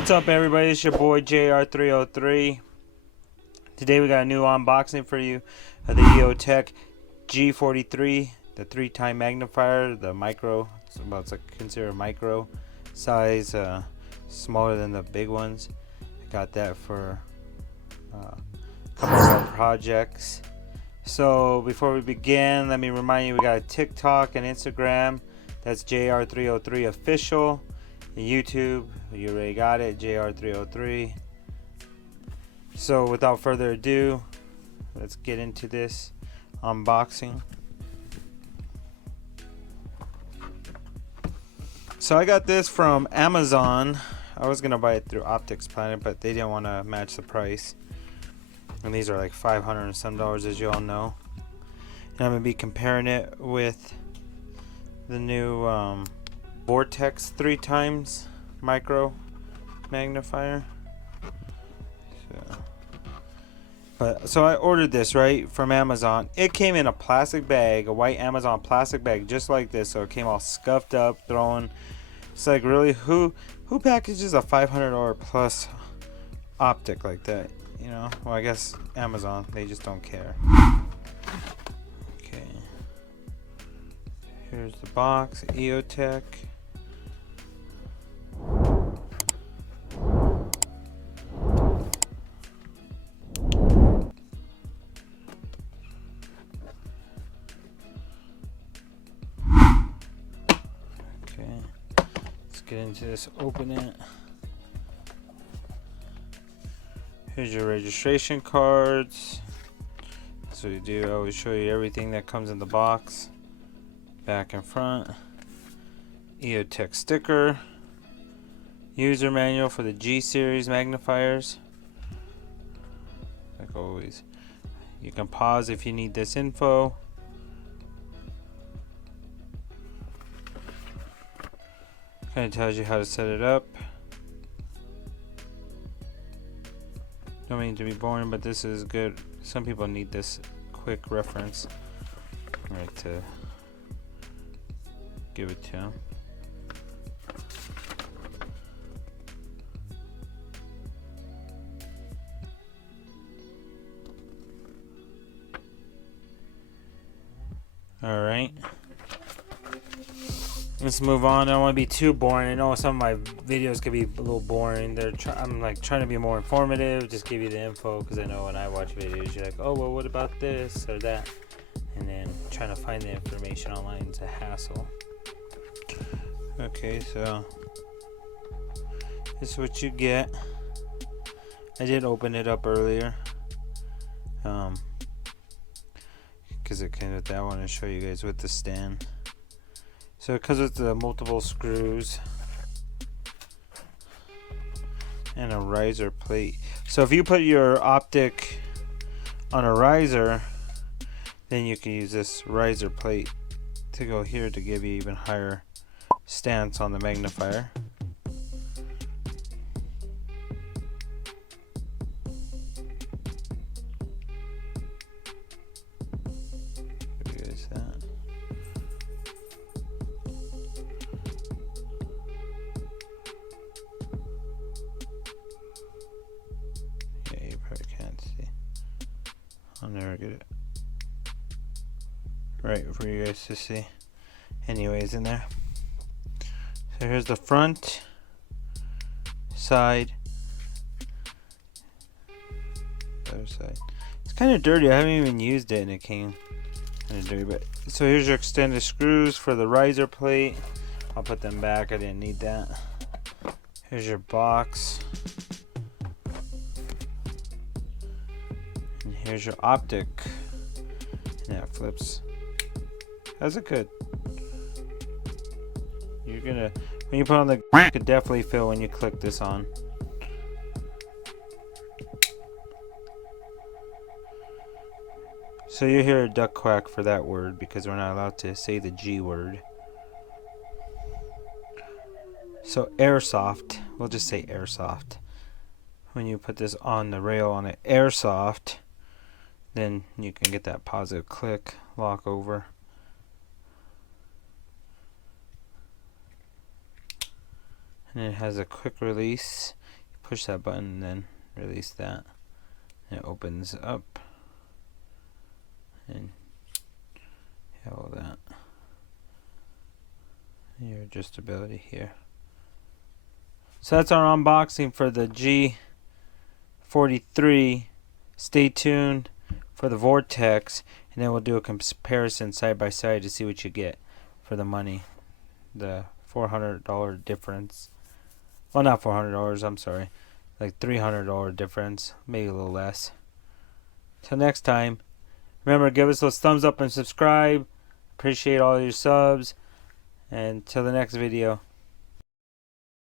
What's up, everybody? It's your boy JR303. Today we got a new unboxing for you of the EOTECH G43, the 3-time magnifier, the micro. It's about to consider micro size, smaller than the big ones. I got that for a couple of our projects. So before we begin, let me remind you we got a TikTok and Instagram. That's JR303 official. YouTube, you already got it, JR303. So without further ado, let's get into this unboxing. So I got this from Amazon. I was gonna buy it through Optics Planet, but they didn't want to match the price, and these are like $500 and some, as you all know. And I'm gonna be comparing it with the new Vortex 3 times micro magnifier. So I ordered this right from Amazon. It came in a plastic bag, a white Amazon plastic bag, just like this. So it came all scuffed up, thrown. It's like, really, who packages a $500 plus optic like that? You know? Well, I guess Amazon. They just don't care. Okay. Here's the box. EOTECH. Get into this, open it. Here's your registration cards. That's what you do. I always show you everything that comes in the box, back and front. EOTECH sticker, user manual for the G series magnifiers. Like always, you can pause if you need this info. Kind of tells you how to set it up. Don't mean to be boring, but this is good. Some people need this quick reference. Right, to give it to them. All right. Let's move on. I don't want to be too boring. I know some of my videos could be a little boring. I'm like trying to be more informative, just give you the info, because I know when I watch videos you're like, oh well, what about this or that, and then trying to find the information online is a hassle. Okay, so this is what you get. I did open it up earlier, because it came with that. I want to show you guys with the stand. So it comes with the multiple screws and a riser plate. So if you put your optic on a riser, then you can use this riser plate to go here to give you even higher stance on the magnifier. I'll never get it right for you guys to see. Anyways, in there. So here's the front, side, other side. It's kind of dirty. I haven't even used it, and it came kind of dirty. But so here's your extended screws for the riser plate. I'll put them back. I didn't need that. Here's your box. Here's your optic. Yeah, it flips. How's it good? You're gonna, when you put on the, you can definitely feel when you click this on. So you hear a duck quack for that word, because we're not allowed to say the G word. So airsoft, we'll just say airsoft. When you put this on the rail on an airsoft, then you can get that positive click, lock over. And it has a quick release. push that button and then release that. It opens up and you have all that. Your adjustability here. So that's our unboxing for the G43. Stay tuned for the Vortex, and then we'll do a comparison side by side to see what you get for the money. The $400 difference. Well, not $400, I'm sorry. Like $300 difference, maybe a little less. Till next time, remember, give us those thumbs up and subscribe. Appreciate all your subs. And till the next video.